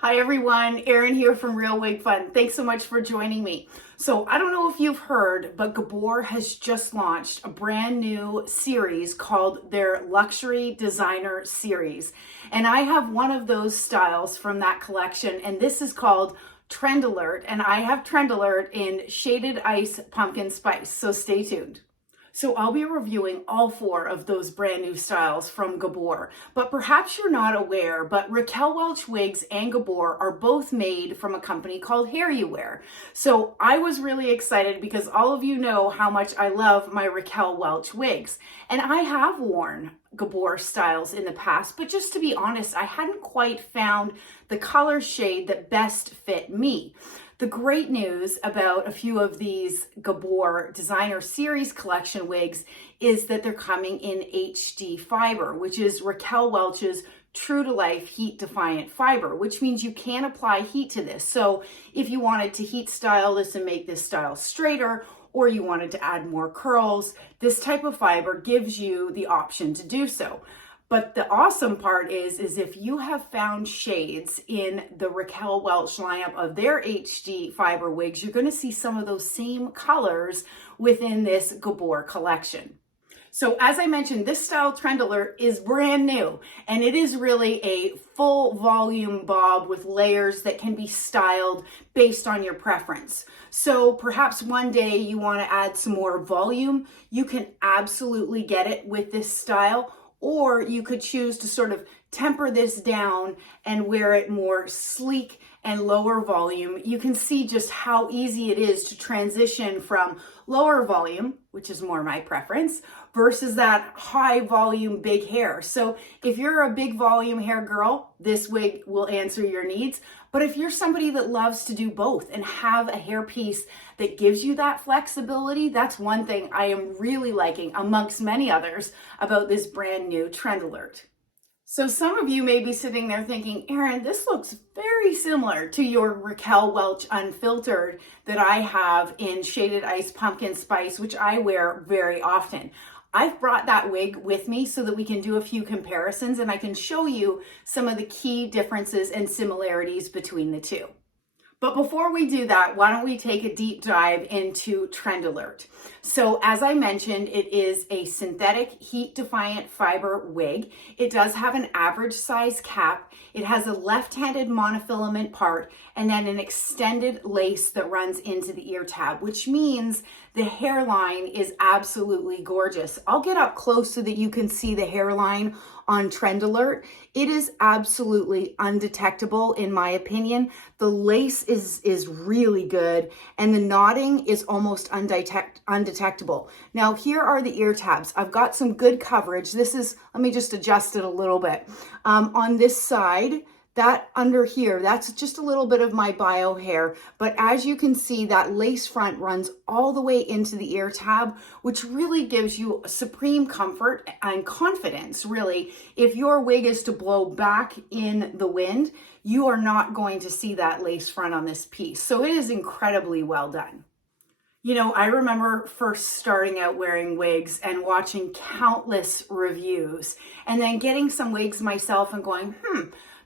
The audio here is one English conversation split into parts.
Hi everyone, Erin here from Real Wig Fun. Thanks so much for joining me. So I don't know if you've heard, but Gabor has just launched a brand new series called their Luxury Designer Series. And I have one of those styles from that collection, and this is called Trend Alert. And I have Trend Alert in Shaded Ice Pumpkin Spice, so stay tuned. So I'll be reviewing all four of those brand new styles from Gabor, but perhaps you're not aware, but Raquel Welch wigs and Gabor are both made from a company called Hairpieces. So I was really excited because all of you know how much I love my Raquel Welch wigs, and I have worn Gabor styles in the past, but just to be honest, I hadn't quite found the color shade that best fit me. The great news about a few of these Gabor Designer Series collection wigs is that they're coming in HD fiber, which is Raquel Welch's true to life heat defiant fiber, which means you can apply heat to this. So if you wanted to heat style this and make this style straighter, or you wanted to add more curls, this type of fiber gives you the option to do so. But the awesome part is if you have found shades in the Raquel Welch lineup of their HD fiber wigs, you're going to see some of those same colors within this Gabor collection. So as I mentioned, this style Trend Alert is brand new, and it is really a full volume bob with layers that can be styled based on your preference. So perhaps one day you want to add some more volume, you can absolutely get it with this style. Or you could choose to sort of temper this down and wear it more sleek and lower volume. You can see just how easy it is to transition from lower volume, which is more my preference, versus that high volume big hair. So if you're a big volume hair girl, this wig will answer your needs. But if you're somebody that loves to do both and have a hairpiece that gives you that flexibility, that's one thing I am really liking amongst many others about this brand new Trend Alert. So some of you may be sitting there thinking, Erin, this looks very similar to your Raquel Welch Unfiltered that I have in Shaded Ice Pumpkin Spice, which I wear very often. I've brought that wig with me so that we can do a few comparisons and I can show you some of the key differences and similarities between the two. But before we do that, why don't we take a deep dive into Trend Alert? So as I mentioned, it is a synthetic heat defiant fiber wig. It does have an average size cap. It has a left-handed monofilament part and then an extended lace that runs into the ear tab, which means the hairline is absolutely gorgeous. I'll get up close so that you can see the hairline on Trend Alert. It is absolutely undetectable in my opinion. The lace is really good and the knotting is almost undetectable. Now here are the ear tabs. I've got some good coverage. This is, let me just adjust it a little bit. On this side, that under here, that's just a little bit of my bio hair. But as you can see, that lace front runs all the way into the ear tab, which really gives you supreme comfort and confidence, really. If your wig is to blow back in the wind, you are not going to see that lace front on this piece. So it is incredibly well done. You know, I remember first starting out wearing wigs and watching countless reviews and then getting some wigs myself and going,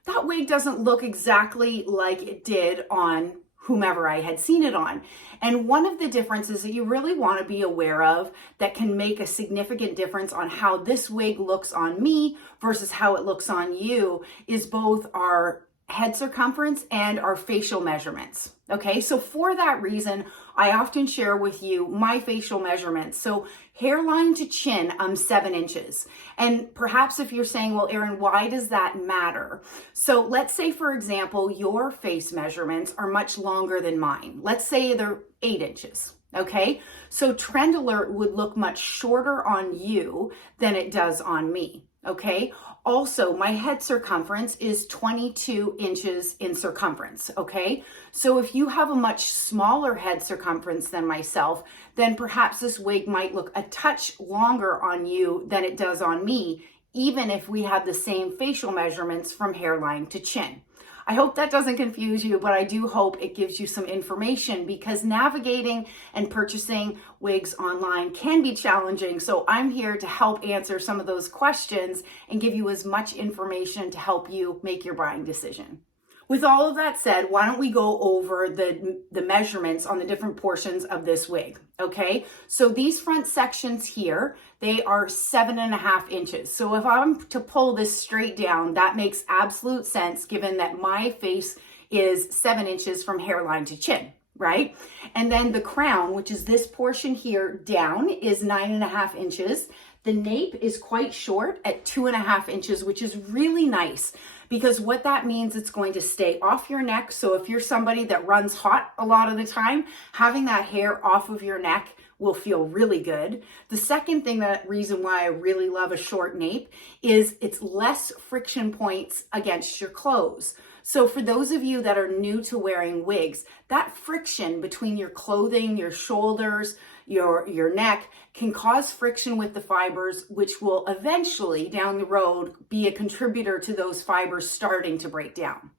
that wig doesn't look exactly like it did on whomever I had seen it on. And one of the differences that you really want to be aware of that can make a significant difference on how this wig looks on me versus how it looks on you is both our head circumference and our facial measurements. Okay, so for that reason, I often share with you my facial measurements. So hairline to chin, I'm 7 inches. And perhaps if you're saying, well, Erin, why does that matter? So let's say, for example, your face measurements are much longer than mine. Let's say they're 8 inches. Okay, so Trend Alert would look much shorter on you than it does on me. Okay, also my head circumference is 22 inches in circumference. Okay, so if you have a much smaller head circumference than myself, then perhaps this wig might look a touch longer on you than it does on me, even if we have the same facial measurements from hairline to chin. I hope that doesn't confuse you, but I do hope it gives you some information because navigating and purchasing wigs online can be challenging. So I'm here to help answer some of those questions and give you as much information to help you make your buying decision. With all of that said, why don't we go over the measurements on the different portions of this wig, okay? So these front sections here, they are 7.5 inches. So if I'm to pull this straight down, that makes absolute sense given that my face is 7 inches from hairline to chin, right? And then the crown, which is this portion here down, is 9.5 inches. The nape is quite short at 2.5 inches, which is really nice because what that means, it's going to stay off your neck. So if you're somebody that runs hot a lot of the time, having that hair off of your neck will feel really good. The second thing, that reason why I really love a short nape, is it's less friction points against your clothes. So for those of you that are new to wearing wigs, that friction between your clothing, your shoulders, your neck can cause friction with the fibers, which will eventually down the road be a contributor to those fibers starting to break down.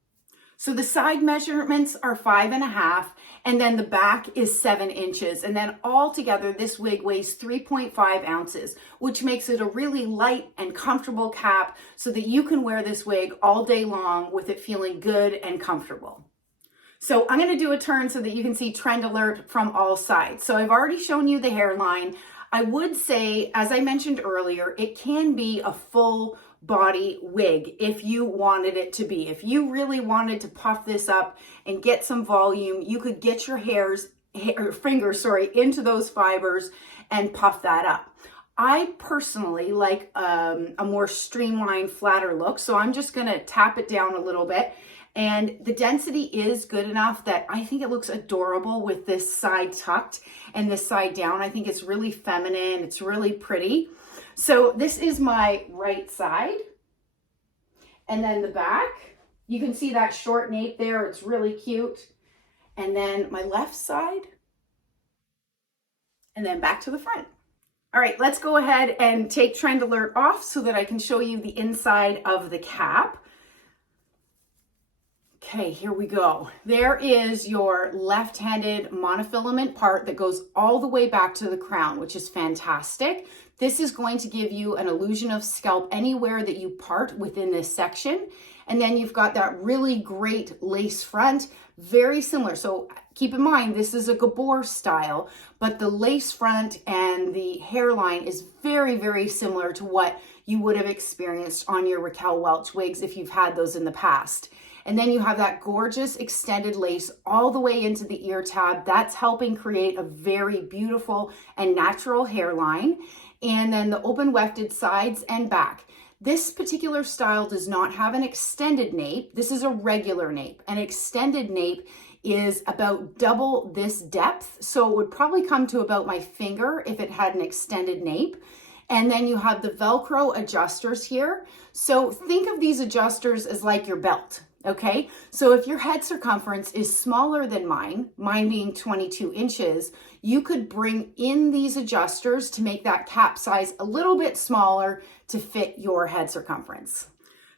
So the side measurements are 5.5, and then the back is 7 inches. And then all together, this wig weighs 3.5 ounces, which makes it a really light and comfortable cap so that you can wear this wig all day long with it feeling good and comfortable. So I'm going to do a turn so that you can see trend alert from all sides. So I've already shown you the hairline. I would say, as I mentioned earlier, it can be a full body wig if you wanted it to be. If you really wanted to puff this up and get some volume, you could get your fingers into those fibers and puff that up. I personally like a more streamlined, flatter look, so I'm just going to tap it down a little bit. And the density is good enough that I think it looks adorable with this side tucked and this side down. I think it's really feminine. It's really pretty. So this is my right side. And then the back, you can see that short nape there. It's really cute. And then my left side. And then back to the front. All right, let's go ahead and take trend alert off so that I can show you the inside of the cap. Okay, here we go. There is your left-handed monofilament part that goes all the way back to the crown, which is fantastic. This is going to give you an illusion of scalp anywhere that you part within this section. And then you've got that really great lace front, very similar. So keep in mind, this is a Gabor style, but the lace front and the hairline is very, very similar to what you would have experienced on your Raquel Welch wigs if you've had those in the past. And then you have that gorgeous extended lace all the way into the ear tab. That's helping create a very beautiful and natural hairline. And then the open wefted sides and back. This particular style does not have an extended nape. This is a regular nape. An extended nape is about double this depth. So it would probably come to about my finger if it had an extended nape. And then you have the Velcro adjusters here. So think of these adjusters as like your belt. Okay, so if your head circumference is smaller than mine being 22 inches, you could bring in these adjusters to make that cap size a little bit smaller to fit your head circumference.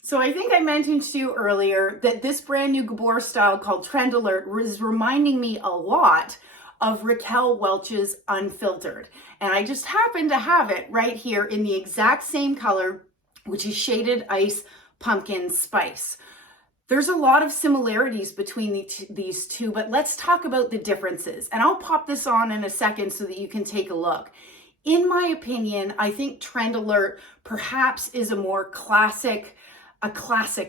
So I think I mentioned to you earlier that this brand new Gabor style called Trend Alert was reminding me a lot of Raquel Welch's Unfiltered. And I just happen to have it right here in the exact same color, which is Shaded Ice Pumpkin Spice. There's a lot of similarities between these two, but let's talk about the differences. And I'll pop this on in a second so that you can take a look. In my opinion, I think Trend Alert perhaps is a more classic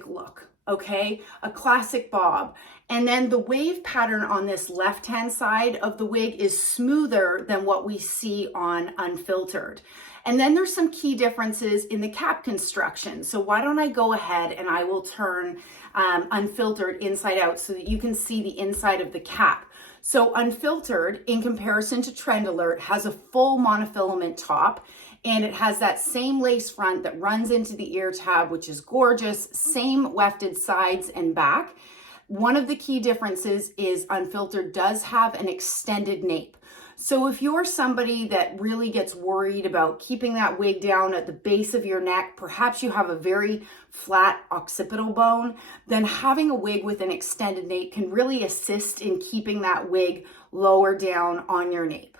look, okay? A classic bob. And then the wave pattern on this left-hand side of the wig is smoother than what we see on Unfiltered. And then there's some key differences in the cap construction. So why don't I go ahead and I will turn Unfiltered inside out so that you can see the inside of the cap. So Unfiltered, in comparison to Trend Alert, has a full monofilament top, and it has that same lace front that runs into the ear tab, which is gorgeous, same wefted sides and back. One of the key differences is Unfiltered does have an extended nape. So if you're somebody that really gets worried about keeping that wig down at the base of your neck, perhaps you have a very flat occipital bone, then having a wig with an extended nape can really assist in keeping that wig lower down on your nape.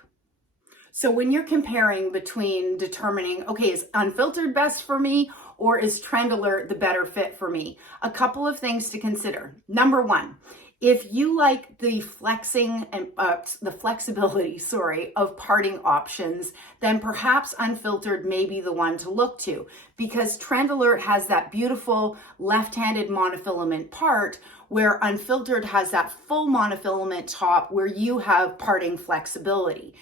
So when you're comparing between determining, okay, is Unfiltered best for me or is Trend Alert the better fit for me? A couple of things to consider. Number one, if you like the flexibility, of parting options, then perhaps Unfiltered may be the one to look to, because Trend Alert has that beautiful left-handed monofilament part, where Unfiltered has that full monofilament top where you have parting flexibility.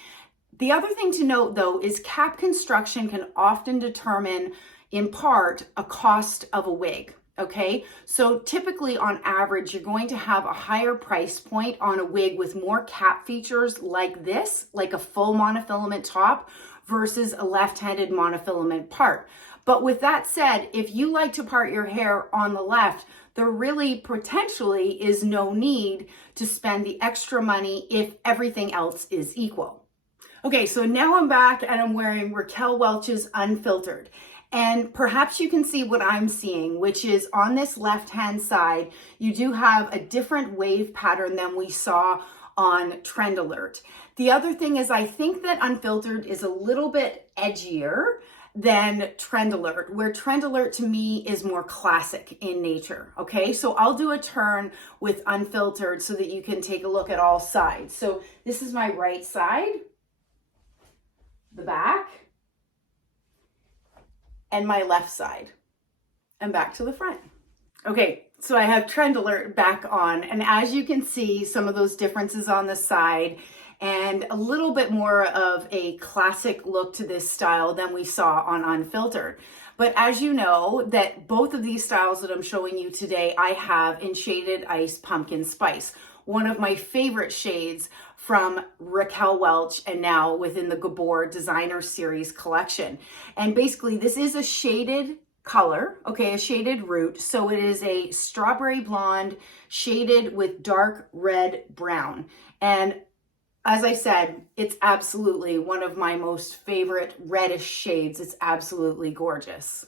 The other thing to note, though, is cap construction can often determine, in part, a cost of a wig. Okay, so typically on average, you're going to have a higher price point on a wig with more cap features like this, like a full monofilament top versus a left-handed monofilament part. But with that said, if you like to part your hair on the left, there really potentially is no need to spend the extra money if everything else is equal. Okay, so now I'm back and I'm wearing Raquel Welch's Unfiltered. And perhaps you can see what I'm seeing, which is on this left-hand side, you do have a different wave pattern than we saw on Trend Alert. The other thing is, I think that Unfiltered is a little bit edgier than Trend Alert, where Trend Alert to me is more classic in nature. Okay, so I'll do a turn with Unfiltered so that you can take a look at all sides. So this is my right side, the back, and my left side, and back to the front. Okay, so I have Trend Alert back on, and as you can see, some of those differences on the side, and a little bit more of a classic look to this style than we saw on Unfiltered. But as you know, that both of these styles that I'm showing you today, I have in Shaded Ice Pumpkin Spice, one of my favorite shades from Raquel Welch, and now within the Gabor Designer Series collection. And basically this is a shaded color, okay, a shaded root. So it is a strawberry blonde shaded with dark red brown. And as I said, it's absolutely one of my most favorite reddish shades. It's absolutely gorgeous.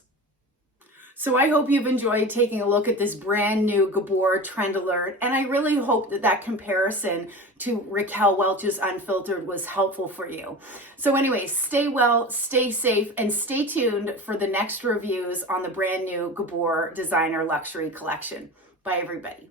So I hope you've enjoyed taking a look at this brand new Gabor Trend Alert, and I really hope that that comparison to Raquel Welch's Unfiltered was helpful for you. So anyway, stay well, stay safe, and stay tuned for the next reviews on the brand new Gabor Designer Luxury Collection. Bye, everybody.